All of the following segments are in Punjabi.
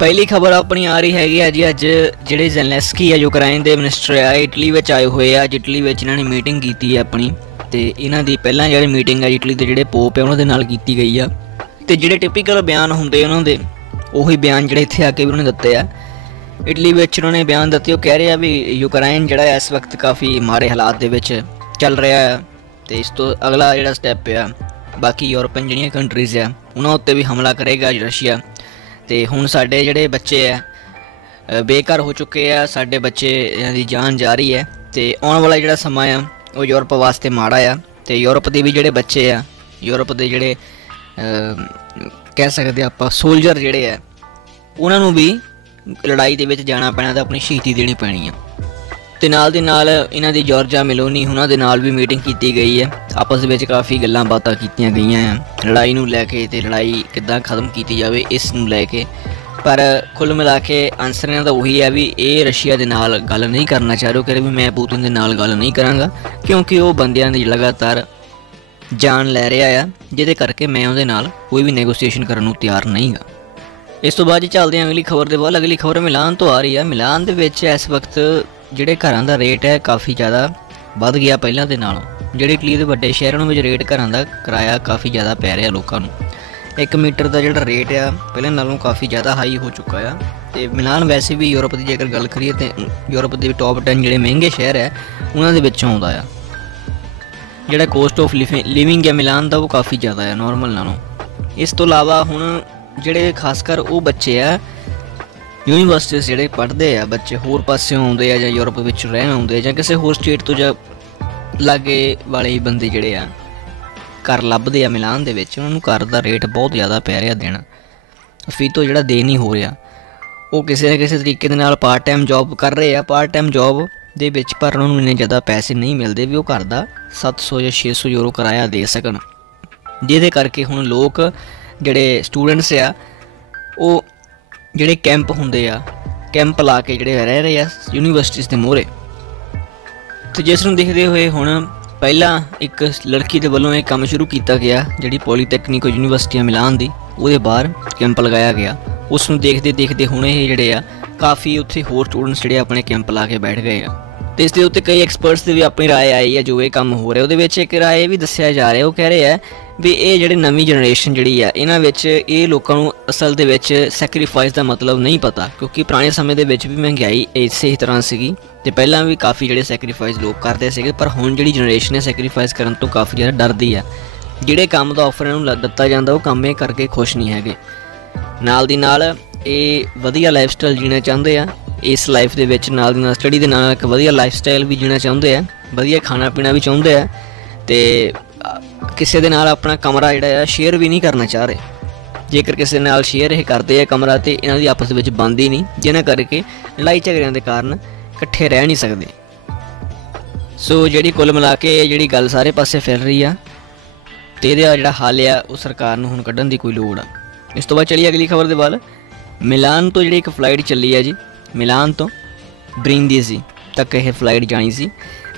पहली खबर अपनी आ रही हैगी है जी। अज ਜਿਹੜੇ ਜ਼ੈਲੈਂਸਕੀ ਹੈ ਯੂਕਰਾਈਨ ਦੇ ਮਿਨਿਸਟਰ ਆ ਇਟਲੀ ਵਿੱਚ ਆਏ ਹੋਏ ਆ। ਇਟਲੀ ਵਿੱਚ ਇਹਨਾਂ ਨੇ ਮੀਟਿੰਗ ਕੀਤੀ ਹੈ ਆਪਣੀ, ਤੇ ਇਹਨਾਂ ਦੀ ਪਹਿਲਾਂ ਜਿਹੜੀ ਮੀਟਿੰਗ ਹੈ ਇਟਲੀ ਦੇ ਜਿਹੜੇ ਪੋਪ ਹੈ ਉਹਨਾਂ ਦੇ ਨਾਲ ਕੀਤੀ ਗਈ ਆ। ਤੇ ਜਿਹੜੇ ਟਿਪੀਕਲ ਬਿਆਨ ਹੁੰਦੇ ਉਹਨਾਂ ਦੇ ਉਹੀ ਬਿਆਨ ਜਿਹੜੇ ਇੱਥੇ ਆ ਕੇ ਵੀ ਉਹਨਾਂ ਨੇ ਦਿੱਤੇ ਆ। ਇਟਲੀ ਵਿੱਚ ਉਹਨਾਂ ਨੇ ਬਿਆਨ ਦਿੱਤੇ। ਉਹ ਕਹਿ ਰਹੇ ਆ ਵੀ ਯੂਕਰਾਈਨ ਜਿਹੜਾ ਇਸ ਵਕਤ ਕਾਫੀ ਮਾੜੇ ਹਾਲਾਤ ਦੇ ਵਿੱਚ ਚੱਲ ਰਿਹਾ ਹੈ, ਤੇ ਇਸ ਤੋਂ ਅਗਲਾ ਜਿਹੜਾ ਸਟੈਪ ਆ ਬਾਕੀ ਯੂਰਪੀਅਨ ਜਿਹੜੀਆਂ ਕੰਟਰੀਜ਼ ਆ ਉਹਨਾਂ ਉੱਤੇ ਵੀ ਹਮਲਾ ਕਰੇਗਾ ਰਸ਼ੀਆ। ਤੇ ਹੁਣ ਸਾਡੇ ਜਿਹੜੇ ਬੱਚੇ ਆ ਬੇਘਰ ਹੋ ਚੁੱਕੇ ਆ, ਸਾਡੇ ਬੱਚੇ ਦੀ ਜਾਨ ਜਾ ਰਹੀ ਹੈ। ਤੇ ਆਉਣ ਵਾਲਾ ਜਿਹੜਾ ਸਮਾਂ ਆ ਉਹ ਯੂਰਪ ਵਾਸਤੇ ਮਾੜਾ ਆ। ਤੇ ਯੂਰਪ ਦੇ ਵੀ ਜਿਹੜੇ ਬੱਚੇ ਆ, ਯੂਰਪ ਦੇ ਜਿਹੜੇ ਕਹਿ ਸਕਦੇ ਆਪਾਂ ਸੋਲਜਰ ਜਿਹੜੇ ਆ, ਉਹਨਾਂ ਨੂੰ ਵੀ ਲੜਾਈ ਦੇ ਵਿੱਚ ਜਾਣਾ ਪੈਣਾ ਤੇ ਆਪਣੀ ਸ਼ਹੀਦੀ ਦੇਣੀ ਪੈਣੀ ਆ। ਤੇ ਨਾਲ ਦੀ ਨਾਲ ਇਹਨਾਂ ਦੀ ਜਾਰਜਾ ਮੈਲੋਨੀ ਉਹਨਾਂ ਦੇ ਨਾਲ ਵੀ ਮੀਟਿੰਗ ਕੀਤੀ ਗਈ ਹੈ। ਆਪਸ ਵਿੱਚ ਕਾਫੀ ਗੱਲਾਂ ਬਾਤਾਂ ਕੀਤੀਆਂ ਗਈਆਂ ਆ ਲੜਾਈ ਨੂੰ ਲੈ ਕੇ, ਤੇ ਲੜਾਈ ਕਿੱਦਾਂ ਖਤਮ ਕੀਤੀ ਜਾਵੇ ਇਸ ਨੂੰ ਲੈ ਕੇ। ਪਰ ਕੁੱਲ ਮਿਲਾ ਕੇ ਆਨਸਰ ਇਹਨਾਂ ਦਾ ਉਹੀ ਹੈ ਵੀ ਇਹ ਰਸ਼ੀਆ ਦੇ ਨਾਲ ਗੱਲ ਨਹੀਂ ਕਰਨਾ ਚਾਹ ਰਹੇ। ਉਹ ਕਹਿੰਦੇ ਵੀ ਮੈਂ ਪੁਤਿਨ ਦੇ ਨਾਲ ਗੱਲ ਨਹੀਂ ਕਰਾਂਗਾ, ਕਿਉਂਕਿ ਉਹ ਬੰਦਿਆਂ ਦੀ ਲਗਾਤਾਰ ਜਾਨ ਲੈ ਰਿਹਾ ਆ, ਜਿਹਦੇ ਕਰਕੇ ਮੈਂ ਉਹਦੇ ਨਾਲ ਕੋਈ ਵੀ ਨੈਗੋਸੀਏਸ਼ਨ ਕਰਨ ਨੂੰ ਤਿਆਰ ਨਹੀਂ ਗਾ। ਇਸ ਤੋਂ ਬਾਅਦ ਚੱਲਦੇ ਹਾਂ ਅਗਲੀ ਖਬਰ ਦੇ ਵੱਲ। ਅਗਲੀ ਖਬਰ ਮਿਲਾਨ ਤੋਂ ਆ ਰਹੀ ਆ। ਮਿਲਾਨ ਦੇ ਵਿੱਚ ਇਸ ਵਕਤ ਜਿਹੜੇ ਘਰਾਂ ਦਾ ਰੇਟ ਹੈ ਕਾਫੀ ਜ਼ਿਆਦਾ ਵੱਧ ਗਿਆ ਪਹਿਲਾਂ ਦੇ ਨਾਲੋਂ। ਜਿਹੜੇ ਇਟਲੀ ਦੇ ਵੱਡੇ ਸ਼ਹਿਰਾਂ ਵਿੱਚ ਰੇਟ ਘਰਾਂ ਦਾ ਕਿਰਾਇਆ ਕਾਫੀ ਜ਼ਿਆਦਾ ਪੈ ਰਿਹਾ ਲੋਕਾਂ ਨੂੰ। 1 ਮੀਟਰ ਦਾ ਜਿਹੜਾ ਰੇਟ ਆ ਪਹਿਲਾਂ ਨਾਲੋਂ ਕਾਫੀ ਜ਼ਿਆਦਾ ਹਾਈ ਹੋ ਚੁੱਕਾ ਆ। ਤੇ ਮਿਲਾਨ ਵੈਸੇ ਵੀ ਯੂਰਪ ਦੀ ਜੇਕਰ ਗੱਲ ਕਰੀਏ ਤਾਂ ਯੂਰਪ ਦੇ ਟੌਪ 10 ਜਿਹੜੇ ਮਹਿੰਗੇ ਸ਼ਹਿਰ ਹੈ ਉਹਨਾਂ ਦੇ ਵਿੱਚੋਂ ਆਉਂਦਾ ਆ। ਜਿਹੜਾ ਕੋਸਟ ਆਫ ਲਿਵਿੰਗ ਹੈ ਮਿਲਾਨ ਦਾ ਉਹ ਕਾਫੀ ਜ਼ਿਆਦਾ ਆ ਨੋਰਮਲ ਨਾਲੋਂ। ਇਸ ਤੋਂ ਇਲਾਵਾ ਹੁਣ ਜਿਹੜੇ ਖਾਸ ਕਰ ਉਹ ਬੱਚੇ ਆ ਯੂਨੀਵਰਸਿਟੀਜ਼ ਜਿਹੜੇ ਪੜ੍ਹਦੇ ਆ ਬੱਚੇ ਹੋਰ ਪਾਸਿਓਂ ਆਉਂਦੇ ਆ ਜਾਂ ਯੂਰਪ ਵਿੱਚ ਰਹਿਣ ਆਉਂਦੇ ਆ ਜਾਂ ਕਿਸੇ ਹੋਰ ਸਟੇਟ ਤੋਂ ਜਾਂ ਲਾਗੇ ਵਾਲੇ ਬੰਦੇ ਜਿਹੜੇ ਆ ਘਰ ਲੱਭਦੇ ਆ ਮਿਲਾਨ ਦੇ ਵਿੱਚ, ਉਹਨਾਂ ਨੂੰ ਘਰ ਦਾ ਰੇਟ ਬਹੁਤ ਜ਼ਿਆਦਾ ਪੈ ਰਿਹਾ ਦੇਣਾ। ਫੀਤੋ ਜਿਹੜਾ ਦੇ ਨਹੀਂ ਹੋ ਰਿਹਾ, ਉਹ ਕਿਸੇ ਨਾ ਕਿਸੇ ਤਰੀਕੇ ਦੇ ਨਾਲ ਪਾਰਟ ਟਾਈਮ ਜੋਬ ਕਰ ਰਹੇ ਆ। ਪਾਰਟ ਟਾਈਮ ਜੋਬ ਦੇ ਵਿੱਚ ਪਰ ਉਹਨਾਂ ਨੂੰ ਇੰਨੇ ਜ਼ਿਆਦਾ ਪੈਸੇ ਨਹੀਂ ਮਿਲਦੇ ਵੀ ਉਹ ਘਰ ਦਾ 700 ਜਾਂ 600 ਯੂਰੋ ਕਿਰਾਇਆ ਦੇ ਸਕਣ, ਜਿਹਦੇ ਕਰਕੇ ਹੁਣ ਲੋਕ ਜਿਹੜੇ ਸਟੂਡੈਂਟਸ ਆ ਉਹ ਜਿਹੜੇ ਕੈਂਪ ਹੁੰਦੇ ਆ, ਕੈਂਪ ਲਾ ਕੇ ਜਿਹੜੇ ਰਹਿ ਰਹੇ ਆ ਯੂਨੀਵਰਸਿਟੀਜ਼ ਦੇ ਮੂਹਰੇ। ਅਤੇ ਜਿਸ ਨੂੰ ਦੇਖਦੇ ਹੋਏ ਹੁਣ ਪਹਿਲਾਂ ਇੱਕ ਲੜਕੀ ਦੇ ਵੱਲੋਂ ਇਹ ਕੰਮ ਸ਼ੁਰੂ ਕੀਤਾ ਗਿਆ ਜਿਹੜੀ ਪੋਲੀਟੈਕਨਿਕ ਯੂਨੀਵਰਸਿਟੀ ਆ ਮਿਲਾਨ ਦੀ, ਉਹਦੇ ਬਾਹਰ ਕੈਂਪ ਲਗਾਇਆ ਗਿਆ। ਉਸ ਨੂੰ ਦੇਖਦੇ ਦੇਖਦੇ ਹੁਣ ਇਹ ਜਿਹੜੇ ਆ ਕਾਫੀ ਉੱਥੇ ਹੋਰ ਸਟੂਡੈਂਟਸ ਜਿਹੜੇ ਆਪਣੇ ਕੈਂਪ ਲਾ ਕੇ ਬੈਠ ਗਏ ਆ। ਅਤੇ ਇਸ ਦੇ ਉੱਤੇ ਕਈ ਐਕਸਪਰਟਸ ਦੀ ਵੀ ਆਪਣੀ ਰਾਏ ਆਈ ਹੈ ਜੋ ਇਹ ਕੰਮ ਹੋ ਰਿਹਾ। ਉਹਦੇ ਵਿੱਚ ਇੱਕ ਰਾਏ ਵੀ ਦੱਸਿਆ ਜਾ ਰਿਹਾ, ਉਹ ਕਹਿ ਰਹੇ ਆ ਵੀ ਇਹ ਜਿਹੜੇ ਨਵੀਂ ਜਨਰੇਸ਼ਨ ਜਿਹੜੀ ਆ ਇਹਨਾਂ ਵਿੱਚ ਇਹ ਲੋਕਾਂ ਨੂੰ ਅਸਲ ਦੇ ਵਿੱਚ ਸੈਕਰੀਫਾਈਸ ਦਾ ਮਤਲਬ ਨਹੀਂ ਪਤਾ, ਕਿਉਂਕਿ ਪੁਰਾਣੇ ਸਮੇਂ ਦੇ ਵਿੱਚ ਵੀ ਮਹਿੰਗਾਈ ਇਸੇ ਹੀ ਤਰ੍ਹਾਂ ਸੀਗੀ ਅਤੇ ਪਹਿਲਾਂ ਵੀ ਕਾਫੀ ਜਿਹੜੇ ਸੈਕਰੀਫਾਈਸ ਲੋਕ ਕਰਦੇ ਸੀਗੇ। ਪਰ ਹੁਣ ਜਿਹੜੀ ਜਨਰੇਸ਼ਨ ਹੈ ਸੈਕਰੀਫਾਈਸ ਕਰਨ ਤੋਂ ਕਾਫੀ ਜ਼ਿਆਦਾ ਡਰਦੀ ਆ। ਜਿਹੜੇ ਕੰਮ ਦਾ ਆਫਰ ਇਹਨਾਂ ਨੂੰ ਦਿੱਤਾ ਜਾਂਦਾ ਉਹ ਕੰਮ ਇਹ ਕਰਕੇ ਖੁਸ਼ ਨਹੀਂ ਹੈਗੇ। ਨਾਲ ਦੀ ਨਾਲ ਇਹ ਵਧੀਆ ਲਾਈਫ ਸਟਾਈਲ ਜੀਣਾ ਚਾਹੁੰਦੇ ਆ ਇਸ ਲਾਈਫ ਦੇ ਵਿੱਚ, ਨਾਲ ਦੀ ਨਾਲ ਸਟੱਡੀ ਦੇ ਨਾਲ ਇੱਕ ਵਧੀਆ ਲਾਈਫ ਸਟਾਈਲ ਵੀ ਜੀਣਾ ਚਾਹੁੰਦੇ ਆ, ਵਧੀਆ ਖਾਣਾ ਪੀਣਾ ਵੀ ਚਾਹੁੰਦੇ ਆ, ਅਤੇ ਕਿਸੇ ਦੇ ਨਾਲ ਆਪਣਾ ਕਮਰਾ ਜਿਹੜਾ ਆ ਸ਼ੇਅਰ ਵੀ ਨਹੀਂ ਕਰਨਾ ਚਾਹ ਰਹੇ। ਜੇਕਰ ਕਿਸੇ ਨਾਲ ਸ਼ੇਅਰ ਇਹ ਕਰਦੇ ਆ ਕਮਰਾ ਤਾਂ ਇਹਨਾਂ ਦੀ ਆਪਸ ਵਿੱਚ ਬਣਦੀ ਨਹੀਂ, ਜਿਹਨਾਂ ਕਰਕੇ ਲੜਾਈ ਝਗੜਿਆਂ ਦੇ ਕਾਰਨ ਇਕੱਠੇ ਰਹਿ ਨਹੀਂ ਸਕਦੇ। ਸੋ ਜਿਹੜੀ ਕੁੱਲ ਮਿਲਾ ਕੇ ਜਿਹੜੀ ਗੱਲ ਸਾਰੇ ਪਾਸੇ ਫਿਰ ਰਹੀ ਆ, ਅਤੇ ਇਹਦਾ ਜਿਹੜਾ ਹੱਲ ਆ ਉਹ ਸਰਕਾਰ ਨੂੰ ਹੁਣ ਕੱਢਣ ਦੀ ਕੋਈ ਲੋੜ ਆ। ਇਸ ਤੋਂ ਬਾਅਦ ਚਲੀਏ ਅਗਲੀ ਖਬਰ ਦੇ ਵੱਲ। ਮਿਲਾਨ ਤੋਂ ਜਿਹੜੀ ਇੱਕ ਫਲਾਈਟ ਚੱਲੀ ਆ ਜੀ, ਮਿਲਾਨ ਤੋਂ ਬ੍ਰਿੰਦੀਜ਼ੀ ਤੱਕ ਇਹ ਫਲਾਈਟ ਜਾਣੀ ਸੀ,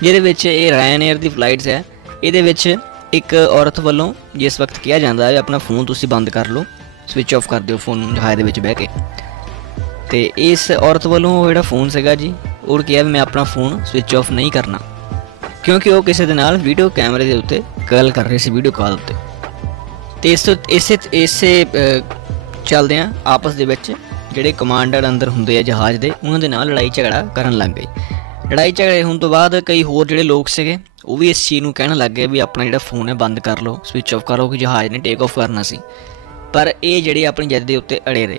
ਜਿਹਦੇ ਵਿੱਚ ਇਹ ਰਾਇਨਏਅਰ ਦੀ ਫਲਾਈਟਸ ਹੈ। ਇਹਦੇ ਵਿੱਚ ਇੱਕ ਔਰਤ ਵੱਲੋਂ ਜਿਸ ਵਕਤ ਕਿਹਾ ਜਾਂਦਾ ਹੈ ਆਪਣਾ ਫ਼ੋਨ ਤੁਸੀਂ ਬੰਦ ਕਰ ਲਓ, ਸਵਿਚ ਆਫ ਕਰ ਦਿਓ ਫ਼ੋਨ ਨੂੰ ਜਹਾਜ਼ ਦੇ ਵਿੱਚ ਬਹਿ ਕੇ। ਅਤੇ ਇਸ ਔਰਤ ਵੱਲੋਂ ਉਹ ਜਿਹੜਾ ਫ਼ੋਨ ਸੀਗਾ ਜੀ ਉਹ ਕਿਹਾ ਵੀ ਮੈਂ ਆਪਣਾ ਫ਼ੋਨ ਸਵਿਚ ਆਫ ਨਹੀਂ ਕਰਨਾ, ਕਿਉਂਕਿ ਉਹ ਕਿਸੇ ਦੇ ਨਾਲ ਵੀਡੀਓ ਕੈਮਰੇ ਦੇ ਉੱਤੇ ਗੱਲ ਕਰ ਰਹੇ ਸੀ, ਵੀਡੀਓ ਕਾਲ ਉੱਤੇ। ਅਤੇ ਇਸੇ ਚੱਲਦਿਆਂ ਆਪਸ ਦੇ ਵਿੱਚ ਜਿਹੜੇ ਕਮਾਂਡਰ ਅੰਦਰ ਹੁੰਦੇ ਆ ਜਹਾਜ਼ ਦੇ ਉਹਨਾਂ ਦੇ ਨਾਲ ਲੜਾਈ ਝਗੜਾ ਕਰਨ ਲੱਗ ਗਏ। ਲੜਾਈ ਝਗੜੇ ਹੋਣ ਤੋਂ ਬਾਅਦ ਕਈ ਹੋਰ ਜਿਹੜੇ ਲੋਕ ਸੀਗੇ ਉਹ ਵੀ ਇਸ ਚੀਜ਼ ਨੂੰ ਕਹਿਣ ਲੱਗ ਗਏ ਵੀ ਆਪਣਾ ਜਿਹੜਾ ਫ਼ੋਨ ਹੈ ਬੰਦ ਕਰ ਲਓ, ਸਵਿਚ ਆਫ ਕਰੋ, ਕਿ ਜਹਾਜ਼ ਨੇ ਟੇਕ ਆਫ ਕਰਨਾ ਸੀ। ਪਰ ਇਹ ਜਿਹੜੇ ਆਪਣੀ ਜਿੱਦ ਦੇ ਉੱਤੇ ਅੜੇ ਰਹੇ।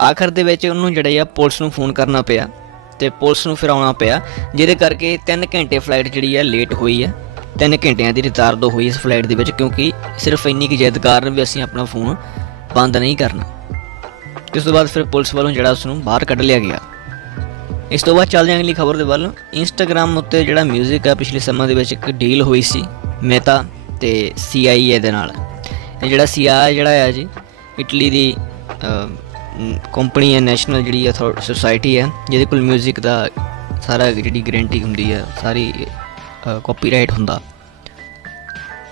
ਆਖਰ ਦੇ ਵਿੱਚ ਉਹਨੂੰ ਜਿਹੜੇ ਆ ਪੁਲਿਸ ਨੂੰ ਫ਼ੋਨ ਕਰਨਾ ਪਿਆ ਅਤੇ ਪੁਲਿਸ ਨੂੰ ਫਿਰ ਆਉਣਾ ਪਿਆ, ਜਿਹਦੇ ਕਰਕੇ 3 ਘੰਟੇ ਫਲਾਈਟ ਜਿਹੜੀ ਆ ਲੇਟ ਹੋਈ ਹੈ। 3 ਘੰਟਿਆਂ ਦੀ ਰਿਤਾਰਦ ਹੋਈ ਇਸ ਫਲਾਈਟ ਦੇ ਵਿੱਚ, ਕਿਉਂਕਿ ਸਿਰਫ ਇੰਨੀ ਕੁ ਜਿੱਦ ਕਾਰਨ ਵੀ ਅਸੀਂ ਆਪਣਾ ਫ਼ੋਨ ਬੰਦ ਨਹੀਂ ਕਰਨਾ। ਇਸ ਤੋਂ ਬਾਅਦ ਫਿਰ ਪੁਲਿਸ ਵੱਲੋਂ ਜਿਹੜਾ ਉਸ ਨੂੰ ਬਾਹਰ ਕੱਢ ਲਿਆ ਗਿਆ। ਇਸ ਤੋਂ ਬਾਅਦ ਚੱਲਦੇ ਹਾਂ ਅਗਲੀ ਖਬਰ ਦੇ ਵੱਲ। ਇੰਸਟਾਗ੍ਰਾਮ ਉੱਤੇ ਜਿਹੜਾ ਮਿਊਜ਼ਿਕ ਆ ਪਿਛਲੇ ਸਮੇਂ ਦੇ ਵਿੱਚ ਇੱਕ ਡੀਲ ਹੋਈ ਸੀ ਮੈਤਾ ਅਤੇ CIA ਦੇ ਨਾਲ। ਇਹ ਜਿਹੜਾ CIA ਜਿਹੜਾ ਆ ਜੀ ਇਟਲੀ ਦੀ ਕੰਪਨੀ ਹੈ, ਨੈਸ਼ਨਲ ਜਿਹੜੀ ਸੁਸਾਇਟੀ ਹੈ ਜਿਹਦੇ ਕੋਲ ਮਿਊਜ਼ਿਕ ਦਾ ਸਾਰਾ ਜਿਹੜੀ ਗਰੰਟੀ ਹੁੰਦੀ ਹੈ, ਸਾਰੀ ਕਾਪੀਰਾਈਟ ਹੁੰਦਾ।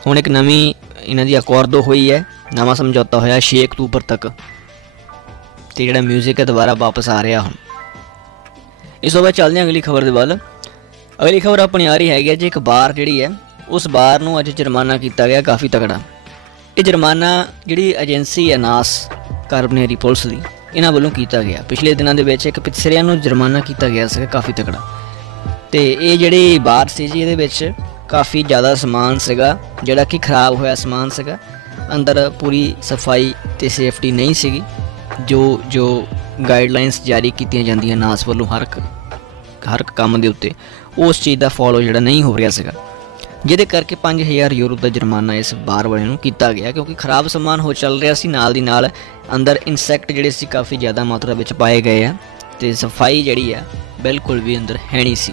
ਹੁਣ ਇੱਕ ਨਵੀਂ ਇਹਨਾਂ ਦੀ ਅਕੋਰਡੋ ਹੋਈ ਹੈ, ਨਵਾਂ ਸਮਝੌਤਾ ਹੋਇਆ 6 ਅਕਤੂਬਰ ਤੱਕ। ਤੇ ਜਿਹੜਾ ਮਿਊਜ਼ਿਕ ਹੈ ਦੁਬਾਰਾ ਵਾਪਸ ਆ ਰਿਹਾ ਹੁਣ। ਇਸ ਤੋਂ ਬਾਅਦ ਚੱਲਦੇ ਹਾਂ ਅਗਲੀ ਖਬਰ ਦੇ ਵੱਲ। ਅਗਲੀ ਖਬਰ ਆਪਣੀ ਆ ਰਹੀ ਹੈਗੀ ਜੀ, ਇੱਕ ਬਾਰ ਜਿਹੜੀ ਹੈ ਉਸ ਬਾਰ ਨੂੰ ਅੱਜ ਜੁਰਮਾਨਾ ਕੀਤਾ ਗਿਆ ਕਾफ़ੀ ਤਕੜਾ। ਇਹ ਜੁਰਮਾਨਾ ਜਿਹੜੀ ਏਜੰਸੀ ਹੈ ਨਾਸ ਕਾਰਬਨੇਰੀ ਪੁਲਿਸ ਦੀ, ਇਹਨਾਂ ਵੱਲੋਂ ਕੀਤਾ ਗਿਆ। ਪਿਛਲੇ ਦਿਨਾਂ ਦੇ ਵਿੱਚ ਇੱਕ ਪਿਛਰਿਆਂ ਨੂੰ ਜੁਰਮਾਨਾ ਕੀਤਾ ਗਿਆ ਸੀਗਾ ਕਾफ़ੀ ਤਕੜਾ। ਤੇ ਇਹ ਜਿਹੜੀ ਬਾਰ ਸੀ ਜੀ, ਇਹਦੇ ਵਿੱਚ ਕਾफ़ੀ ज़्यादा ਸਮਾਨ ਸੀਗਾ ਜਿਹੜਾ ਕਿ ख़राब ਹੋਇਆ ਸਮਾਨ ਸੀਗਾ। ਅੰਦਰ ਪੂਰੀ ਸਫਾਈ ਤੇ ਸੇਫਟੀ ਨਹੀਂ ਸੀਗੀ ਜੋ ਗਾਈਡਲਾइनस ਜਾਰੀ ਕੀਤੀਆਂ ਜਾਂਦੀਆਂ ਨਾਸ ਵੱਲੋਂ ਹਰ ਇੱਕ ਕੰਮ ਦੇ ਉੱਤੇ, ਉਸ ਚੀਜ਼ ਦਾ ਫੋਲੋ ਜਿਹੜਾ ਨਹੀਂ ਹੋ ਰਿਹਾ ਸੀਗਾ, ਜਿਹਦੇ ਕਰਕੇ 5000 ਯੂਰੋ ਦਾ ਜੁਰਮਾਨਾ ਇਸ ਬਾਰ ਵਾਲੇ ਨੂੰ ਕੀਤਾ ਗਿਆ। ਕਿਉਂਕਿ ख़राब ਸਮਾਨ ਹੋ ਚੱਲ ਰਿਹਾ ਸੀ, ਨਾਲ ਦੀ ਨਾਲ ਅੰਦਰ ਇਨਸੈਕਟ ਜਿਹੜੇ ਸੀ ਕਾफ़ੀ ज़्यादा ਮਾਤਰਾ ਵਿੱਚ ਪਾਏ ਗਏ ਆ ਤੇ ਸਫਾਈ ਜਿਹੜੀ ਆ ਬਿਲਕੁਲ ਵੀ ਅੰਦਰ ਹੈ ਨਹੀਂ ਸੀ।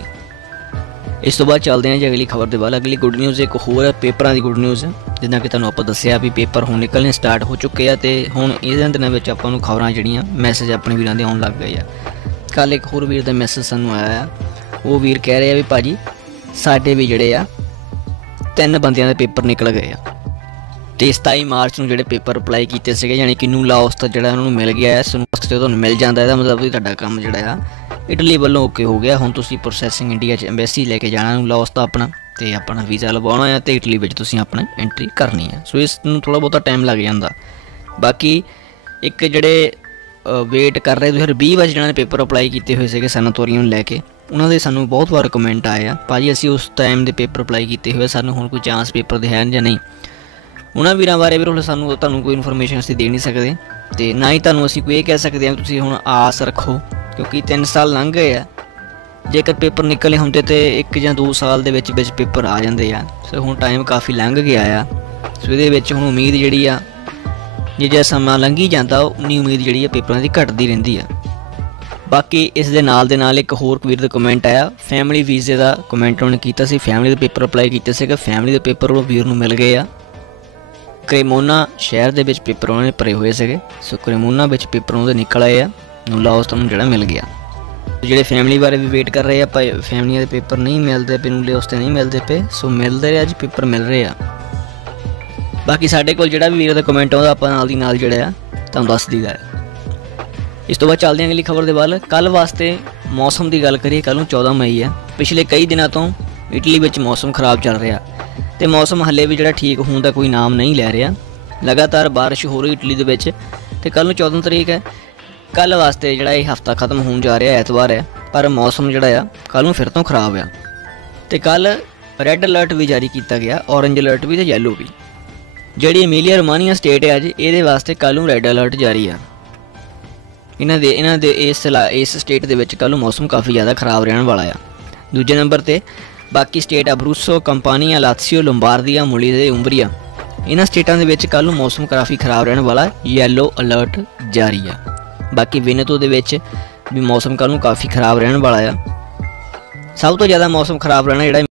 ਇਸ ਤੋਂ ਬਾਅਦ ਚੱਲਦੇ ਹਾਂ ਜੀ ਅਗਲੀ ਖਬਰ ਦੇ ਵੱਲ। ਅਗਲੀ ਗੁੱਡ ਨਿਊਜ਼ ਇੱਕ ਹੋਰ ਹੈ, ਪੇਪਰਾਂ ਦੀ ਗੁੱਡ ਨਿਊਜ਼। ਜਿੱਦਾਂ ਕਿ ਤੁਹਾਨੂੰ ਆਪਾਂ ਦੱਸਿਆ ਵੀ ਪੇਪਰ ਹੁਣ ਨਿਕਲਣੇ ਸਟਾਰਟ ਹੋ ਚੁੱਕੇ ਆ ਤੇ ਹੁਣ ਇਹਨਾਂ ਦਿਨਾਂ ਵਿੱਚ ਆਪਾਂ ਨੂੰ ਖਬਰਾਂ ਜਿਹੜੀਆਂ ਮੈਸੇਜ ਆਪਣੇ ਵੀਰਾਂ ਦੇ ਆਉਣ ਲੱਗ ਗਏ ਆ। ਕੱਲ੍ਹ ਇੱਕ ਹੋਰ ਵੀਰ ਦਾ ਮੈਸੇਜ ਸਾਨੂੰ ਆਇਆ ਆ, ਉਹ ਵੀਰ ਕਹਿ ਰਹੇ ਆ ਵੀ ਭਾਜੀ ਸਾਡੇ ਵੀ ਜਿਹੜੇ ਆ 3 ਬੰਦਿਆਂ ਦੇ ਪੇਪਰ ਨਿਕਲ ਗਏ ਆ ਤੇ 27 ਮਾਰਚ ਨੂੰ ਜਿਹੜੇ ਪੇਪਰ ਅਪਲਾਈ ਕੀਤੇ ਸੀਗੇ, ਯਾਨੀ ਕਿ ਨੂੰ ਲਾਓਸ ਜਿਹੜਾ ਉਹਨਾਂ ਨੂੰ ਮਿਲ ਗਿਆ ਹੈ, ਤੁਹਾਨੂੰ ਮਿਲ ਜਾਂਦਾ। ਇਹਦਾ ਮਤਲਬ ਵੀ ਤੁਹਾਡਾ ਕੰਮ ਜਿਹੜਾ ਆ ਇਟਲੀ ਵੱਲੋਂ ਓਕੇ ਹੋ ਗਿਆ। ਹੁਣ ਤੁਸੀਂ ਪ੍ਰੋਸੈਸਿੰਗ ਇੰਡੀਆ 'ਚ ਐਮਬੈਸੀ ਲੈ ਕੇ ਜਾਣਾ ਨੂੰ ਲਾਓਸ ਦਾ ਆਪਣਾ, ਤੇ ਆਪਣਾ ਵੀਜ਼ਾ ਲਵਾਉਣਾ ਹੈ ਤੇ ਇਟਲੀ ਵਿੱਚ ਤੁਸੀਂ ਆਪਣਾ ਐਂਟਰੀ ਕਰਨੀ ਹੈ। ਸੋ ਇਸ ਨੂੰ ਥੋੜ੍ਹਾ ਬਹੁਤਾ ਟਾਈਮ ਲੱਗ ਜਾਂਦਾ। ਬਾਕੀ ਇੱਕ ਜਿਹੜੇ ਵੇਟ ਕਰ ਰਹੇ 2020 ਵਿੱਚ ਜਿਹਨਾਂ ਨੇ ਪੇਪਰ ਅਪਲਾਈ ਕੀਤੇ ਹੋਏ ਸੀਗੇ ਸੈਨਾਟੋਰੀਅਮ ਨੂੰ ਲੈ ਕੇ, ਉਹਨਾਂ ਦੇ ਸਾਨੂੰ ਬਹੁਤ ਵਾਰ ਕਮੈਂਟ ਆਏ ਆ, ਭਾਜੀ ਅਸੀਂ ਉਸ ਟਾਈਮ ਦੇ ਪੇਪਰ ਅਪਲਾਈ ਕੀਤੇ ਹੋਏ, ਸਾਨੂੰ ਹੁਣ ਕੋਈ ਚਾਂਸ ਪੇਪਰ ਦੇ ਹੈ ਜਾਂ ਨਹੀਂ। ਉਹਨਾਂ ਵੀਰਾਂ ਬਾਰੇ ਵੀ ਤੁਹਾਨੂੰ ਕੋਈ ਇਨਫੋਰਮੇਸ਼ਨ ਅਸੀਂ ਦੇ ਨਹੀਂ ਸਕਦੇ ਤੇ ਨਾ ਹੀ ਤੁਹਾਨੂੰ ਅਸੀਂ ਕੋਈ ਇਹ ਕਹਿ ਸਕਦੇ ਹਾਂ ਤੁਸੀਂ ਹੁਣ ਆਸ ਰੱਖੋ, ਕਿਉਂਕਿ 3 ਸਾਲ ਲੰਘ ਗਏ ਆ। ਜੇਕਰ ਪੇਪਰ ਨਿਕਲੇ ਹੁੰਦੇ ਤੇ 1 ਜਾਂ 2 ਸਾਲ ਦੇ ਵਿੱਚ ਪੇਪਰ ਆ ਜਾਂਦੇ ਆ। ਸੋ ਹੁਣ ਟਾਈਮ ਕਾਫੀ ਲੰਘ ਗਿਆ ਆ। ਸੋ ਇਹਦੇ ਵਿੱਚ ਹੁਣ ਉਮੀਦ ਜਿਹੜੀ ਆ, ਜਿਹਾ ਸਮਾਂ ਲੰਘੀ ਜਾਂਦਾ ਉਨੀ ਉਮੀਦ ਜਿਹੜੀ ਆ ਪੇਪਰਾਂ ਦੀ ਘਟਦੀ ਰਹਿੰਦੀ ਆ। ਬਾਕੀ ਇਸ ਦੇ ਨਾਲ ਇੱਕ ਹੋਰ ਵੀਰ ਦਾ ਕਮੈਂਟ ਆਇਆ, ਫੈਮਿਲੀ ਵੀਜ਼ੇ ਦਾ ਕਮੈਂਟ ਉਹਨੇ ਕੀਤਾ ਸੀ। ਫੈਮਿਲੀ ਦੇ ਪੇਪਰ ਅਪਲਾਈ ਕੀਤੇ ਸੀਗੇ, ਫੈਮਿਲੀ ਦੇ ਪੇਪਰ ਉਹ ਵੀਰ ਨੂੰ ਮਿਲ ਗਏ ਆ। ਕ੍ਰੇਮੋਨਾ ਸ਼ਹਿਰ ਦੇ ਵਿੱਚ ਪੇਪਰ ਉਹਨਾਂ ਨੇ ਭਰੇ ਹੋਏ ਸੀਗੇ। ਸੋ ਕ੍ਰੇਮੋਨਾ ਵਿੱਚ ਪੇਪਰ ਉਹਦੇ ਨਿਕਲ ਆਏ ਆ, ਨੂਲਾਓਸ ਤੋਂ ਜਿਹੜਾ ਮਿਲ ਗਿਆ। ਜਿਹੜੇ ਫੈਮਿਲੀ ਬਾਰੇ ਵੀ ਵੇਟ ਕਰ ਰਹੇ ਆ, ਫੈਮਲੀਆਂ ਦੇ ਪੇਪਰ ਨਹੀਂ ਮਿਲਦੇ ਪਏ, ਨੂਲਾਓਸ ਤੇ ਨਹੀਂ ਮਿਲਦੇ ਪਏ। ਸੋ ਮਿਲਦੇ ਰਹੇ ਅੱਜ ਪੇਪਰ ਮਿਲ ਰਹੇ ਆ। ਬਾਕੀ ਸਾਡੇ ਕੋਲ ਜਿਹੜਾ ਵੀ ਵੀਰ ਦਾ ਕਮੈਂਟ ਆਉਂਦਾ ਆਪਾਂ ਨਾਲ ਦੀ ਨਾਲ ਜਿਹੜਾ ਆ ਤੁਹਾਨੂੰ ਦੱਸ ਦਈਦਾ ਹੈ। ਇਸ ਤੋਂ ਬਾਅਦ ਚੱਲਦੇ ਹਾਂ ਅਗਲੀ ਖਬਰ ਦੇ ਵੱਲ। ਕੱਲ੍ਹ ਵਾਸਤੇ ਮੌਸਮ ਦੀ ਗੱਲ ਕਰੀਏ, ਕੱਲ੍ਹ ਨੂੰ 14 ਮਈ ਹੈ। ਪਿਛਲੇ ਕਈ ਦਿਨਾਂ ਤੋਂ ਇਟਲੀ ਵਿੱਚ ਮੌਸਮ ਖਰਾਬ ਚੱਲ ਰਿਹਾ ਤੇ ਮੌਸਮ ਹੱਲੇ ਵੀ ਜਿਹੜਾ ਠੀਕ ਹੋਣ ਦਾ ਕੋਈ ਨਾਮ ਨਹੀਂ ਲੈ ਰਿਹਾ। ਲਗਾਤਾਰ ਬਾਰਿਸ਼ ਹੋ ਰਹੀ ਇਟਲੀ ਦੇ ਵਿੱਚ ਤੇ ਕੱਲ੍ਹ ਨੂੰ 14 ਤਰੀਕ ਹੈ। ਕੱਲ੍ਹ ਵਾਸਤੇ ਜਿਹੜਾ ਇਹ ਹਫ਼ਤਾ ਖਤਮ ਹੋਣ ਜਾ ਰਿਹਾ, ਐਤਵਾਰ ਹੈ, ਪਰ ਮੌਸਮ ਜਿਹੜਾ ਆ ਕੱਲ੍ਹ ਨੂੰ ਫਿਰ ਤੋਂ ਖਰਾਬ ਆ ਤੇ ਕੱਲ੍ਹ ਰੈੱਡ ਅਲਰਟ ਵੀ ਜਾਰੀ ਕੀਤਾ ਗਿਆ, ਔਰੰਜ ਅਲਰਟ ਵੀ ਤੇ ਯੈਲੋ ਵੀ। ਜਿਹੜੀ ਏਮੀਲੀਆ ਰੋਮਾਨੀਆ ਸਟੇਟ ਹੈ ਅੱਜ, ਇਹਦੇ ਵਾਸਤੇ ਕੱਲ੍ਹ ਨੂੰ ਰੈੱਡ ਅਲਰਟ ਜਾਰੀ ਆ। ਇਹਨਾਂ ਦੇ ਇਸ ਸਟੇਟ ਦੇ ਵਿੱਚ ਕੱਲ੍ਹ ਨੂੰ ਮੌਸਮ ਕਾਫੀ ਜ਼ਿਆਦਾ ਖਰਾਬ ਰਹਿਣ ਵਾਲਾ ਆ। ਦੂਜੇ ਨੰਬਰ 'ਤੇ ਬਾਕੀ ਸਟੇਟ ਅਬਰੂਸੋ, ਕੰਪਾਨੀਆ, ਲਾਤਸੀਓ, ਲੋਂਬਾਰਦੀਆ, ਮੋਲੀ ਤੇ ਉੰਬਰੀਆ, ਇਹਨਾਂ ਸਟੇਟਾਂ ਦੇ ਵਿੱਚ ਕੱਲ੍ਹ ਨੂੰ ਮੌਸਮ ਕਾਫੀ ਖਰਾਬ ਰਹਿਣ ਵਾਲਾ, ਯੈਲੋ ਅਲਰਟ ਜਾਰੀ ਆ। ਬਾਕੀ ਵੈਨੇਤੋ ਦੇ ਵਿੱਚ ਵੀ ਮੌਸਮ ਕੱਲ੍ਹ ਨੂੰ ਕਾਫੀ ਖਰਾਬ ਰਹਿਣ ਵਾਲਾ ਆ। ਸਭ ਤੋਂ ਜ਼ਿਆਦਾ ਮੌਸਮ ਖਰਾਬ ਰਹਿਣਾ ਜਿਹੜਾ